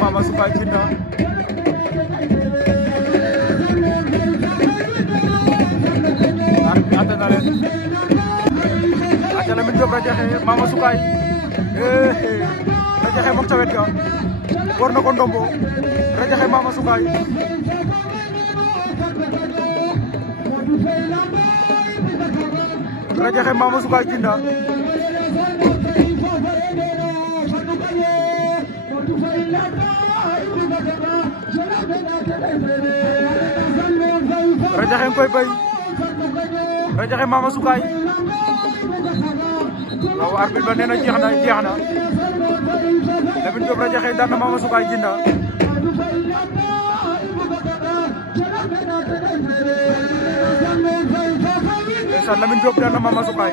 Mama Sukai Jinda ata Lamine Diop Radiakhé Mama Sukai Radiakhé moom ca wet ga war na ko ndombo Radiakhé Mama Sukai Radiakhé Mama Sukai Jinda Radiakhé koy bay Radiakhé Mama Sukai waaw arbitre ba nee na jeex na Lamine Diop Radiakhé daan na Mama Sukai Jinda ndeysaan Lamine Diop daan na Mama Sukai